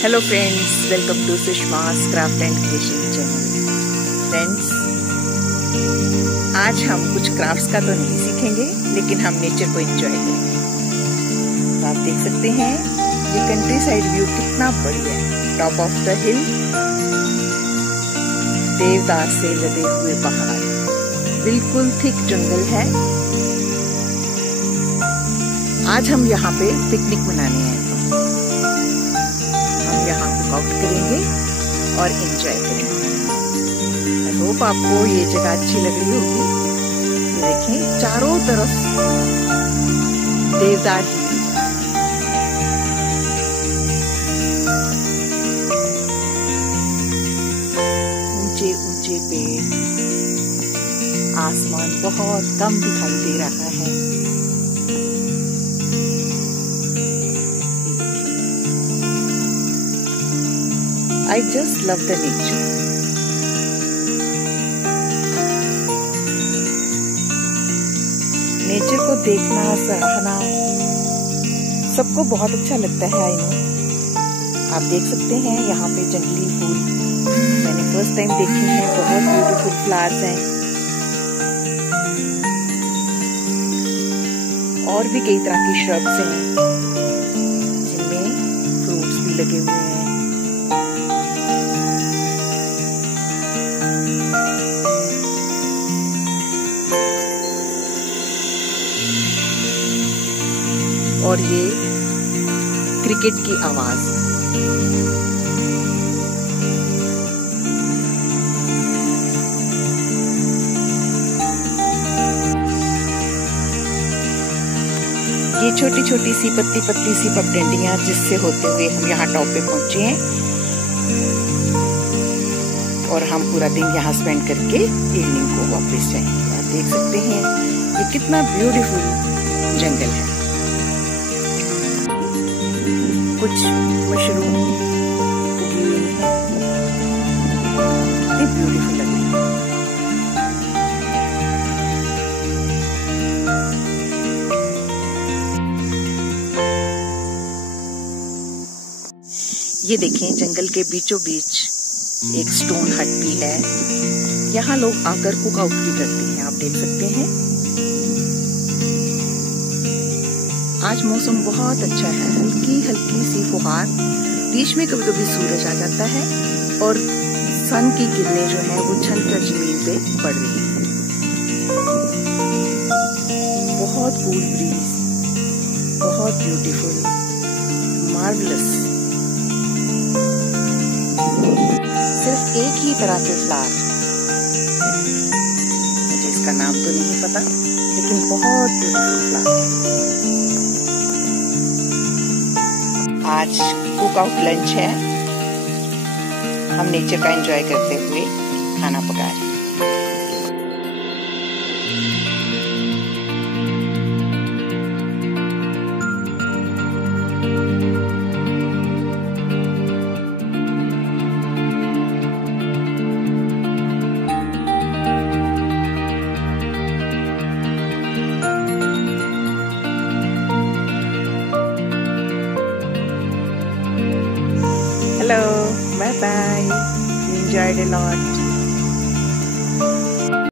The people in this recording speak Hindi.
Hello friends, welcome to Sushma's craft and creation channel. Friends, आज हम कुछ क्राफ्ट्स का तो नहीं सीखेंगे, लेकिन हम नेचर को एंजॉय करेंगे। तो आप देख सकते हैं ये कंट्री साइड व्यू कितना बढ़िया है। टॉप ऑफ द हिल, देवदार से लदे हुए पहाड़, बिल्कुल थिक जंगल है। आज हम यहाँ पे पिकनिक मनाने हैं। यहाँ वर्कआउट करेंगे और एंजॉय करेंगे। आई होप आपको ये जगह अच्छी लग रही होगी। ये देखें, चारों तरफ देवदार ही देवदार। ऊंचे ऊंचे पेड़, आसमान बहुत कम दिखाई दे रहा है। I just love the nature. Nature को देखना, सराहना सबको बहुत अच्छा लगता है। आई नो, आप देख सकते हैं यहाँ पे जंगली फूल मैंने फर्स्ट टाइम देखे हैं। बहुत ब्यूटीफुल फ्लावर्स हैं और भी कई तरह की श्रब्स हैं जिनमें फ्रूट्स भी लगे हुए हैं। और ये क्रिकेट की आवाज। ये छोटी छोटी सी पतली सी पगडंडियां जिससे होते हुए हम यहाँ टॉप पे पहुंचे हैं और हम पूरा दिन यहाँ स्पेंड करके इवनिंग को वापस जाएंगे। आप देख सकते हैं ये कितना ब्यूटीफुल जंगल है। कुछ मशरूम उगी हुई है, कितनी ब्यूटीफुल लग रही है। ये देखें, जंगल के बीचों बीच एक स्टोन हट भी है। यहाँ लोग आकर कुक आउट भी करते हैं। आप देख सकते हैं आज मौसम बहुत अच्छा है। हल्की हल्की सी फुहार, बीच में कभी कभी सूरज आ जाता है और सन की किरणें जो है वो छलकर जमीन पे पड़ रही है। बहुत कूल ब्रीज, बहुत ब्यूटीफुल, मार्वलस। सिर्फ एक ही तरह के फ्लावर, मुझे इसका नाम तो नहीं पता, लेकिन बहुत ब्यूटीफुल फ्लावर है। आज कुक आउट लंच है। हम नेचर का एंजॉय करते हुए खाना पका रहे हैं। Hello, bye bye. We enjoyed a lot.